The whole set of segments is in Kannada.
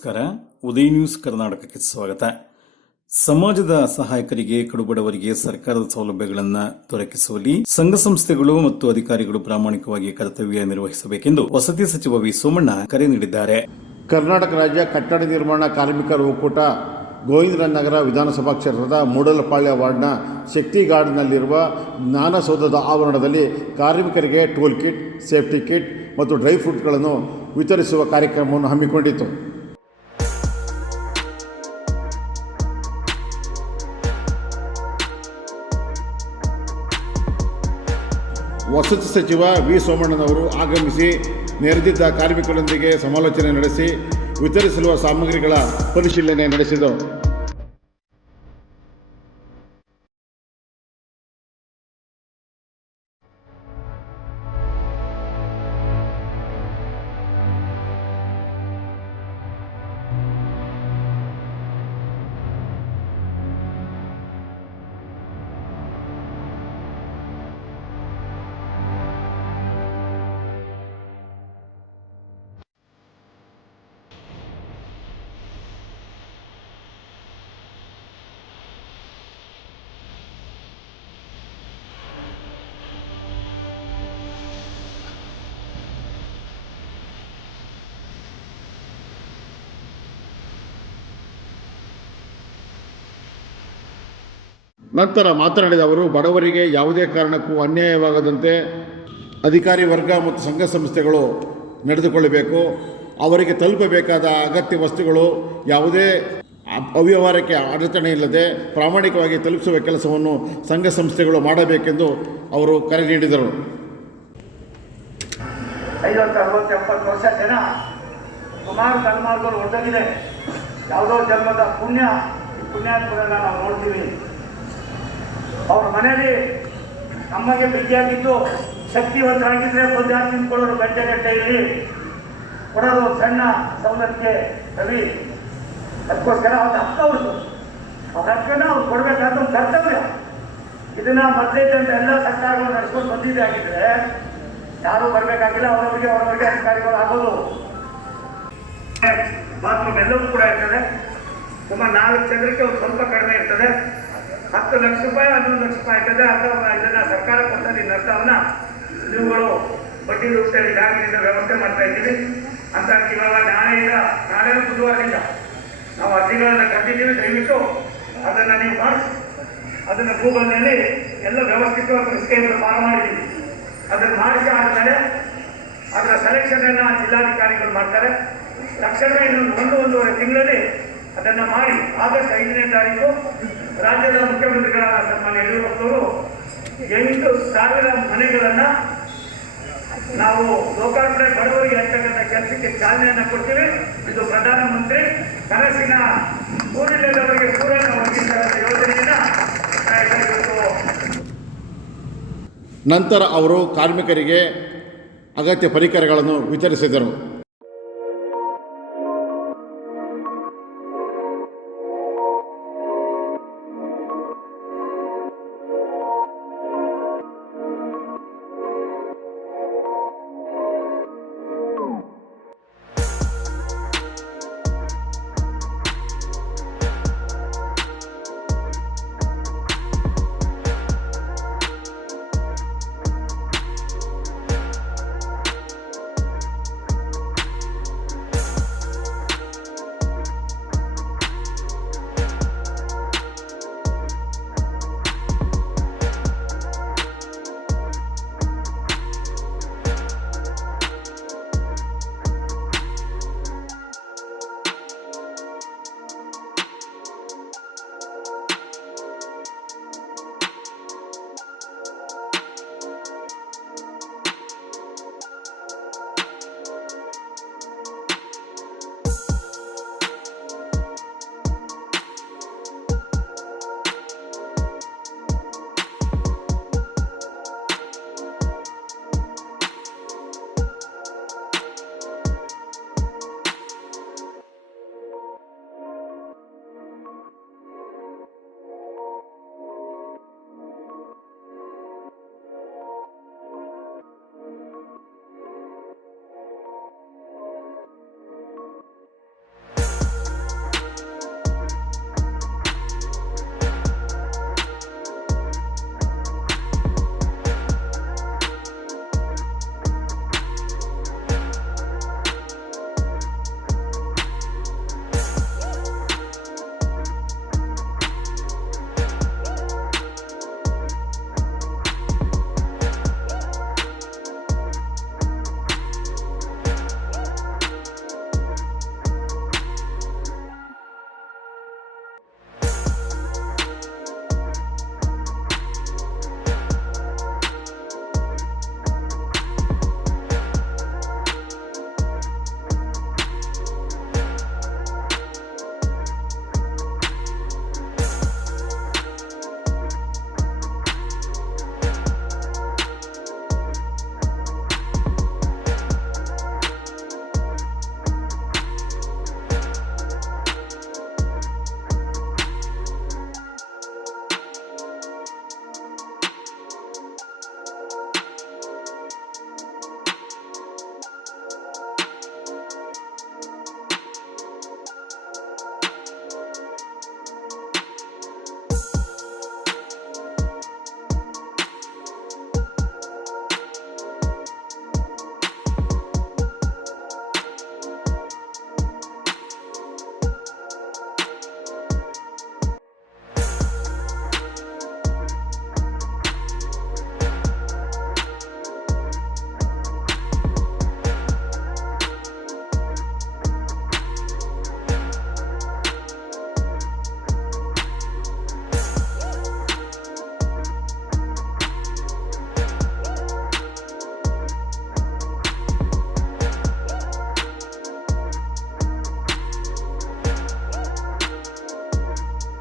ನಮಸ್ಕಾರ. ಉದಯ ನ್ಯೂಸ್ ಕರ್ನಾಟಕಕ್ಕೆ ಸ್ವಾಗತ. ಸಮಾಜದ ಸಹಾಯಕರಿಗೆ, ಕಡುಬಡವರಿಗೆ ಸರ್ಕಾರದ ಸೌಲಭ್ಯಗಳನ್ನು ದೊರಕಿಸುವಲ್ಲಿ ಸಂಘ ಸಂಸ್ಥೆಗಳು ಮತ್ತು ಅಧಿಕಾರಿಗಳು ಪ್ರಾಮಾಣಿಕವಾಗಿ ಕರ್ತವ್ಯ ನಿರ್ವಹಿಸಬೇಕೆಂದು ವಸತಿ ಸಚಿವ ವಿ. ಸೋಮಣ್ಣ ಕರೆ ನೀಡಿದ್ದಾರೆ. ಕರ್ನಾಟಕ ರಾಜ್ಯ ಕಟ್ಟಡ ನಿರ್ಮಾಣ ಕಾರ್ಮಿಕರ ಒಕ್ಕೂಟ ಗೋವಿಂದನಗರ ವಿಧಾನಸಭಾ ಕ್ಷೇತ್ರದ ಮೂಡಲಪಾಳ್ಯ ವಾರ್ಡ್ನ ಶಕ್ತಿ ಗಾರ್ಡ್ನಲ್ಲಿರುವ ಜ್ಞಾನಸೌಧದ ಆವರಣದಲ್ಲಿ ಕಾರ್ಮಿಕರಿಗೆ ಟೂಲ್ ಕಿಟ್, ಸೇಫ್ಟಿ ಕಿಟ್ ಮತ್ತು ಡ್ರೈ ಫ್ರೂಟ್ಗಳನ್ನು ವಿತರಿಸುವ ಕಾರ್ಯಕ್ರಮವನ್ನು ಹಮ್ಮಿಕೊಂಡಿತ್ತು. ವಸತಿ ಸಚಿವ ವಿ ಸೋಮಣ್ಣನವರು ಆಗಮಿಸಿ ನೆರೆದಿದ್ದ ಕಾರ್ಮಿಕರೊಂದಿಗೆ ಸಮಾಲೋಚನೆ ನಡೆಸಿ ವಿತರಿಸಲು ಸಾಮಗ್ರಿಗಳ ಪರಿಶೀಲನೆ ನಡೆಸಿದರು. ನಂತರ ಮಾತನಾಡಿದ ಅವರು, ಬಡವರಿಗೆ ಯಾವುದೇ ಕಾರಣಕ್ಕೂ ಅನ್ಯಾಯವಾಗದಂತೆ ಅಧಿಕಾರಿ ವರ್ಗ ಮತ್ತು ಸಂಘ ಸಂಸ್ಥೆಗಳು ನಡೆದುಕೊಳ್ಳಬೇಕು. ಅವರಿಗೆ ತಲುಪಬೇಕಾದ ಅಗತ್ಯ ವಸ್ತುಗಳು ಯಾವುದೇ ಅವ್ಯವಹಾರಕ್ಕೆ ಅಡಚಣೆ ಇಲ್ಲದೆ ಪ್ರಾಮಾಣಿಕವಾಗಿ ತಲುಪಿಸುವ ಕೆಲಸವನ್ನು ಸಂಘ ಸಂಸ್ಥೆಗಳು ಮಾಡಬೇಕೆಂದು ಅವರು ಕರೆ ನೀಡಿದರು. ಸುಮಾರು ತಲೆಮಾರುಗಳು ಯಾವುದೋ ಜನ್ಮದ ಪುಣ್ಯ ಪುಣ್ಯಾತ್ಮಗಳನ್ನ ನಾವು ನೋಡ್ತೀವಿ. ಅವ್ರ ಮನೆಯಲ್ಲಿ ನಮಗೆ ಬಿಗಿಯಾಗಿದ್ದು ಶಕ್ತಿವಂತರಾಗಿದ್ರೆ ಬಂದು ಯಾಕೆ ನಿಂತ್ಕೊಳ್ಳೋರು ಗಂಟೆ ಗಂಟೆ ಇಲ್ಲಿ ಕೊಡೋದು ಸಣ್ಣ ಸವಲತ್ತಿಗೆ ರವಿ. ಅದಕ್ಕೋಸ್ಕರ ಅವ್ರ ಹಕ್ಕ ಅವ್ರದ್ದು ಅವ್ರ ಹಕ್ಕನ್ನು ಅವ್ರು ಕೊಡಬೇಕಾದ ಒಂದು ಕರ್ತವ್ಯ. ಇದನ್ನ ಅಂತ ಎಲ್ಲ ಸರ್ಕಾರಗಳು ನಡೆಸ್ಕೊಂಡು ಬಂದಿದೆ ಆಗಿದ್ರೆ ಯಾರು ಬರಬೇಕಾಗಿಲ್ಲ, ಅವರವರಿಗೆ ಅವರವರಿಗೆ ಅಧಿಕಾರಿಗಳು ಆಗೋದು. ಬಾತ್ರೂಮ್ ಎಲ್ಲವೂ ಕೂಡ ಇರ್ತದೆ. ಸುಮಾರು ನಾಲ್ಕು ಜನರಿಗೆ ಒಂದು ಸ್ವಲ್ಪ ಕಡಿಮೆ ಇರ್ತದೆ. ಹತ್ತು ಲಕ್ಷ ರೂಪಾಯಿ, ಹನ್ನೊಂದು ಲಕ್ಷ ರೂಪಾಯಿ ಆಗ್ತದೆ ಅಥವಾ ಇದನ್ನ ಸರ್ಕಾರ ಕೊಡ್ತದೆ ನಷ್ಟವನ್ನ ನೀವುಗಳು ಬಡ್ಡಿ ರೂಪದಲ್ಲಿ ಇದಾಗಿನಿಂದ ವ್ಯವಸ್ಥೆ ಮಾಡ್ತಾ ಇದ್ದೀವಿ. ಅಂತ ಇವಾಗ ನಾಳೆಯಿಂದ ನಾಳೆ ಬುಧವಾರದಿಂದ ನಾವು ಅರ್ಜಿಗಳನ್ನ ಕರೆದಿದ್ದೀವಿ ದಯವಿಟ್ಟು ಅದನ್ನ ನೀವು ಮಾಡಿಸಿ ಅದನ್ನ ಗೂಗಲ್ನಲ್ಲಿ ಎಲ್ಲ ವ್ಯವಸ್ಥಿತವಾಗಿ ಸ್ಕೇಮ್ಗಳು ಫಾರ ಮಾಡಿದ್ದೀವಿ. ಅದನ್ನು ಮಾಡಿಸಿ ಆದಮೇಲೆ ಅದರ ಸೆಲೆಕ್ಷನ್ ಅನ್ನ ಜಿಲ್ಲಾಧಿಕಾರಿಗಳು ಮಾಡ್ತಾರೆ. ತಕ್ಷಣವೇ ಇನ್ನೊಂದು, ಒಂದು, ಒಂದೂವರೆ ತಿಂಗಳಲ್ಲಿ ಅದನ್ನ ಮಾಡಿ ಆಗಸ್ಟ್ ಐದನೇ ತಾರೀಕು ರಾಜ್ಯದ ಮುಖ್ಯಮಂತ್ರಿಗಳಾದ ಸನ್ಮಾನ್ಯ ಯಡಿಯೂರಪ್ಪನವರು ಎಂಟು ಸಾವಿರ ಮನೆಗಳನ್ನು ನಾವು ಲೋಕಾರ್ಪಣೆ ಬಡವರಿಗೆ ಅಂತಕ್ಕಂಥ ಕೆಲಸಕ್ಕೆ ಚಾಲನೆಯನ್ನು ಕೊಡ್ತೀವಿ. ಇದು ಪ್ರಧಾನಮಂತ್ರಿ ಕನಸಿನ ಊರಿನವರಿಗೆ ಪೂರಣ ಒದಗಿಸಿದಂಥ ಯೋಜನೆಯನ್ನು ನಂತರ ಅವರು ಕಾರ್ಮಿಕರಿಗೆ ಅಗತ್ಯ ಪರಿಕರಗಳನ್ನು ವಿತರಿಸಿದರು.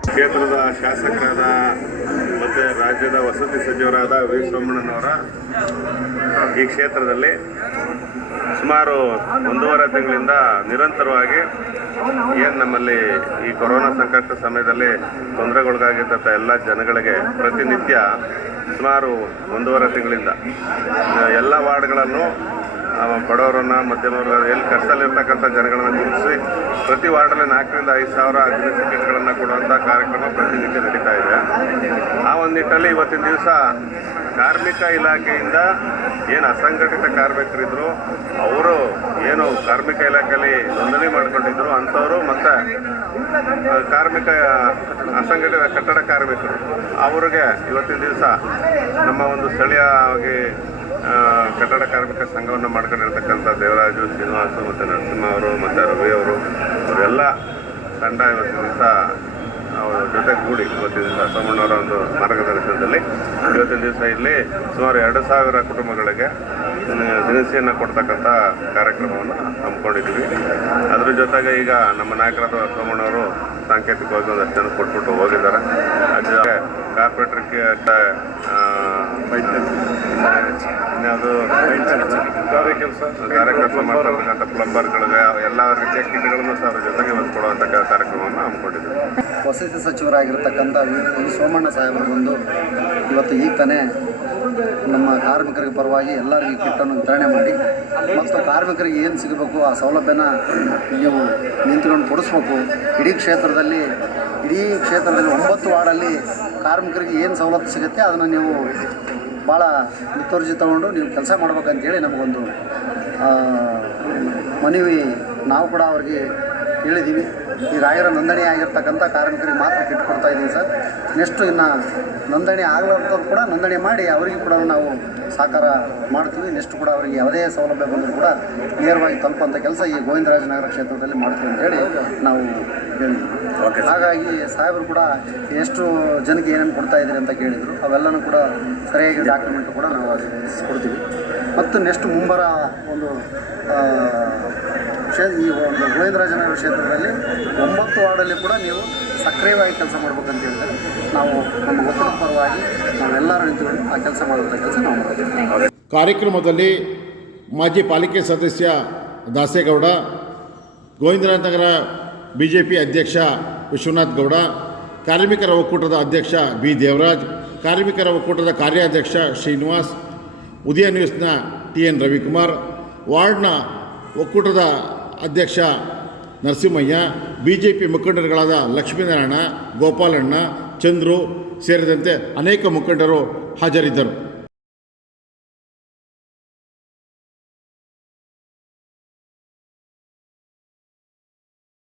ಕ್ಷೇತ್ರದ ಶಾಸಕರಾದ ಮತ್ತು ರಾಜ್ಯದ ವಸತಿ ಸಚಿವರಾದ ವಿ ಸೋಮಣ್ಣನವರ ಈ ಕ್ಷೇತ್ರದಲ್ಲಿ ಸುಮಾರು ಒಂದೂವರೆ ತಿಂಗಳಿಂದ ನಿರಂತರವಾಗಿ ಏನು ನಮ್ಮಲ್ಲಿ ಈ ಕೊರೋನಾ ಸಂಕಷ್ಟ ಸಮಯದಲ್ಲಿ ತೊಂದರೆಗೊಳಗಾಗಿದ್ದಂಥ ಎಲ್ಲ ಜನಗಳಿಗೆ ಪ್ರತಿನಿತ್ಯ ಸುಮಾರು ಒಂದೂವರೆ ತಿಂಗಳಿಂದ ಎಲ್ಲ ವಾರ್ಡ್ಗಳನ್ನು ಬಡವರನ್ನ ಮಧ್ಯಮ ವರ್ಗ ಎಲ್ಲಿ ಕಷ್ಟದಲ್ಲಿರ್ತಕ್ಕಂಥ ಜನಗಳನ್ನು ಗುರುತಿಸಿ ಪ್ರತಿ ವಾರ್ಡಲ್ಲಿ ನಾಲ್ಕರಿಂದ ಐದು ಸಾವಿರ ಹದಿನೈದು ಟಿಕೆಟ್ಗಳನ್ನು ಕೊಡುವಂಥ ಕಾರ್ಯಕ್ರಮ ಪ್ರತಿನಿತ್ಯ ನಡೀತಾ ಇದೆ. ಆ ಒಂದು ನಿಟ್ಟಲ್ಲಿ ಇವತ್ತಿನ ದಿವಸ ಕಾರ್ಮಿಕ ಇಲಾಖೆಯಿಂದ ಏನು ಅಸಂಘಟಿತ ಕಾರ್ಮಿಕರಿದ್ದರು ಅವರು ಏನು ಕಾರ್ಮಿಕ ಇಲಾಖೆಯಲ್ಲಿ ನೋಂದಣಿ ಮಾಡ್ಕೊಂಡಿದ್ರು, ಅಂಥವರು ಮತ್ತು ಕಾರ್ಮಿಕ, ಅಸಂಘಟಿತ ಕಟ್ಟಡ ಕಾರ್ಮಿಕರು. ಅವರಿಗೆ ಇವತ್ತಿನ ದಿವಸ ನಮ್ಮ ಒಂದು ಸ್ಥಳೀಯವಾಗಿ ಕಟ್ಟಡ ಕಾರ್ಮಿಕ ಸಂಘವನ್ನು ಮಾಡ್ಕೊಂಡಿರ್ತಕ್ಕಂಥ ದೇವರಾಜು ಶ್ರೀನಿವಾಸ ಮತ್ತು ನರಸಿಂಹ ಅವರು ಮತ್ತು ರವಿ ಅವರು, ಅವರೆಲ್ಲ ತಂಡ ಇವತ್ತಿನ ದಿವಸ, ಅವರ ಜೊತೆಗೂಡಿ ಇವತ್ತಿನ ದಿವಸ ಸೋಮಣ್ಣವರ ಒಂದು ಮಾರ್ಗದರ್ಶನದಲ್ಲಿ ಇವತ್ತಿನ ದಿವಸ ಇಲ್ಲಿ ಸುಮಾರು ಎರಡು ಸಾವಿರ ಕುಟುಂಬಗಳಿಗೆ ದಿನಸಿಯನ್ನು ಕೊಡ್ತಕ್ಕಂಥ ಕಾರ್ಯಕ್ರಮವನ್ನು ಹಮ್ಮಿಕೊಂಡಿದ್ವಿ ಅದ್ರ ಜೊತೆಗೆ ಈಗ ನಮ್ಮ ನಾಯಕರಾದ ಸೋಮಣ್ಣವರು ಸಾಂಕೇತಿಕವಾಗಿ ಒಂದಷ್ಟು ಜನ ಕೊಟ್ಬಿಟ್ಟು ಹೋಗಿದ್ದಾರೆ. ಅದ್ರ ಕಾರ್ಪೊರೇಟ್ರಿಗೆ ಇನ್ಯಾವುದು ಗಾರೆ ಕೆಲಸ? ಮಾಡ್ತಕ್ಕಂಥ ಪ್ಲಂಬರ್ಗಳಿಗೆ, ಎಲ್ಲ ರೀತಿಯ ಕಿಟ್ಗಳನ್ನು ಸಹ ಜೊತೆಗೆ ಒಂದು ಕೊಡುವಂಥ ಕಾರ್ಯಕ್ರಮವನ್ನು ಹಮ್ಮಿಕೊಂಡಿದ್ದೀವಿ ವಸತಿ ಸಚಿವರಾಗಿರ್ತಕ್ಕಂಥ ಸೋಮಣ್ಣ ಸಾಹೇಬರು ಬಂದು ಇವತ್ತು ಈಗ ತಾನೇ ನಮ್ಮ ಕಾರ್ಮಿಕರಿಗೆ ಪರವಾಗಿ ಎಲ್ಲರಿಗೂ ಕಿಟ್ಟನ್ನು ವಿತರಣೆ ಮಾಡಿ, ಮತ್ತು ಕಾರ್ಮಿಕರಿಗೆ ಏನು ಸಿಗಬೇಕು, ಆ ಸೌಲಭ್ಯನ ನೀವು ನಿಂತ್ಕೊಂಡು ಕೊಡಿಸ್ಬೇಕು. ಇಡೀ ಕ್ಷೇತ್ರದಲ್ಲಿ ಇಡೀ ಕ್ಷೇತ್ರದಲ್ಲಿ ಒಂಬತ್ತು ವಾರ್ಡಲ್ಲಿ ಕಾರ್ಮಿಕರಿಗೆ ಏನು ಸವಲತ್ತು ಸಿಗುತ್ತೆ, ಅದನ್ನು ನೀವು ಭಾಳ ಮುತುವರ್ಜಿ ತಗೊಂಡು ನೀವು ಕೆಲಸ ಮಾಡ್ಬೇಕಂತೇಳಿ ನಮಗೊಂದು ಮನವಿ ನಾವು ಕೂಡ ಅವ್ರಿಗೆ ಹೇಳಿದ್ದೀವಿ ಈ ರಾಯರ ನೋಂದಣಿ ಆಗಿರ್ತಕ್ಕಂಥ ಕಾರ್ಮಿಕರಿಗೆ ಮಾತ್ರ ಕಿಟ್ ಕೊಡ್ತಾ ಇದ್ದೀವಿ ಸರ್. ನೆಕ್ಸ್ಟು ಇನ್ನು ನೋಂದಣಿ ಆಗ್ಲಾರ್ದವ್ರು ಕೂಡ ನೋಂದಣಿ ಮಾಡಿ ಅವರಿಗೆ ಕೂಡ ನಾವು ಸಹಕಾರ ಮಾಡ್ತೀವಿ. ನೆಕ್ಸ್ಟ್ ಕೂಡ ಅವರಿಗೆ ಯಾವುದೇ ಸೌಲಭ್ಯ ಬಂದರೂ ಕೂಡ ನೇರವಾಗಿ ತಲುಪುವಂಥ ಕೆಲಸ ಈ ಗೋವಿಂದರಾಜನಗರ ಕ್ಷೇತ್ರದಲ್ಲಿ ಮಾಡ್ತೀವಿ ಅಂತೇಳಿ ನಾವು ಹಾಗಾಗಿ ಸಾಹೇಬರು ಕೂಡ ಎಷ್ಟು ಜನಕ್ಕೆ ಏನೇನು ಕೊಡ್ತಾ ಇದ್ದೀರಿ ಅಂತ ಕೇಳಿದರು. ಅವೆಲ್ಲನೂ ಕೂಡ ಸರಿಯಾಗಿ ಡಾಕ್ಯುಮೆಂಟ್ ಕೂಡ ನಾವು ಕೊಡ್ತೀವಿ. ಮತ್ತು ನೆಕ್ಸ್ಟ್ ಮುಂಬರ ಒಂದು ಆ, ಕ್ಷೇ ಈ ಒಂದು ಗೋವಿಂದರಾಜನಗರ ಕ್ಷೇತ್ರದಲ್ಲಿ ಒಂಬತ್ತು ವಾರ್ಡಲ್ಲಿ ಕೂಡ ನೀವು ಸಕ್ರಿಯವಾಗಿ ಕೆಲಸ ಮಾಡ್ಬೇಕಂತ ಹೇಳಿದರೆ ನಾವು ನಮ್ಮ ಒತ್ತಡದ ಪರವಾಗಿ ನಾವೆಲ್ಲರೂ ನಿಂತುಕೊಂಡು ಆ ಕೆಲಸ ಮಾಡುವಂಥ ಕೆಲಸ ನಾವು ಮಾಡ್ತೀವಿ. ಕಾರ್ಯಕ್ರಮದಲ್ಲಿ ಮಾಜಿ ಪಾಲಿಕೆ ಸದಸ್ಯ Dasegowda Govindarajanagar B J P ಅಧ್ಯಕ್ಷ ವಿಶ್ವನಾಥ್ ಗೌಡ, ಕಾರ್ಮಿಕರ ಒಕ್ಕೂಟದ ಅಧ್ಯಕ್ಷ ಬಿ. ದೇವರಾಜ್, ಕಾರ್ಮಿಕರ ಒಕ್ಕೂಟದ ಕಾರ್ಯಾಧ್ಯಕ್ಷ ಶ್ರೀನಿವಾಸ್, ಉದಯ ನ್ಯೂಸ್ನ ಟಿ. ಎನ್. ರವಿಕುಮಾರ್, ವಾರ್ಡ್ನ ಒಕ್ಕೂಟದ ಅಧ್ಯಕ್ಷ ನರಸಿಂಹಯ್ಯ ಬಿ ಜೆ ಪಿ ಮುಖಂಡರುಗಳಾದ ಲಕ್ಷ್ಮೀನಾರಾಯಣ, ಗೋಪಾಲಣ್ಣ, ಚಂದ್ರು ಸೇರಿದಂತೆ ಅನೇಕ ಮುಖಂಡರು ಹಾಜರಿದ್ದರು.